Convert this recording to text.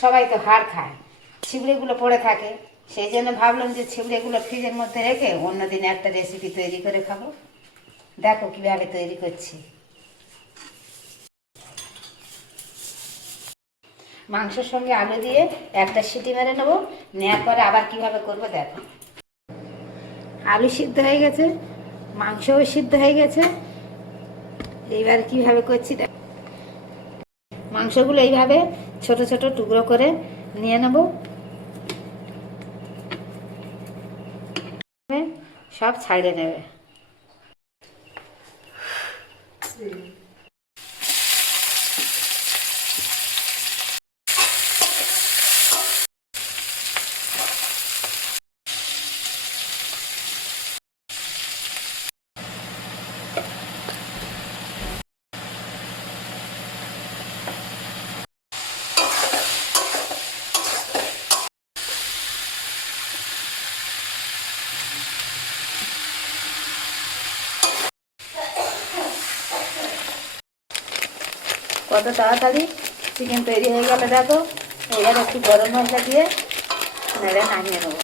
সবাই তো হাড় খায়, ছিবড়েগুলো পড়ে থাকে, সেই জন্য ভাবলাম যে ছিবড়েগুলো ফ্রিজের মধ্যে রেখে অন্যদিন একটা রেসিপি তৈরি করে খাবো। দেখো কিভাবে তৈরি করছি। মাংসের সঙ্গে আলু দিয়ে একটা সিটি মেরে নেবো, নেওয়ার পরে আবার কিভাবে করবো দেখো। আলু সিদ্ধ হয়ে গেছে, মাংসও সিদ্ধ হয়ে গেছে, এইবার কিভাবে করছি দেখো। মাংসগুলো এইভাবে ছোট ছোট টুকরো করে নিয়ে নেব, সব ছাইড়ে নেবে। কত তাড়াতাড়ি চিকেন তৈরি হয়ে গেল দেখো। এবার একটু গরম মশলা দিয়ে নেড়ে নামিয়ে নেবো।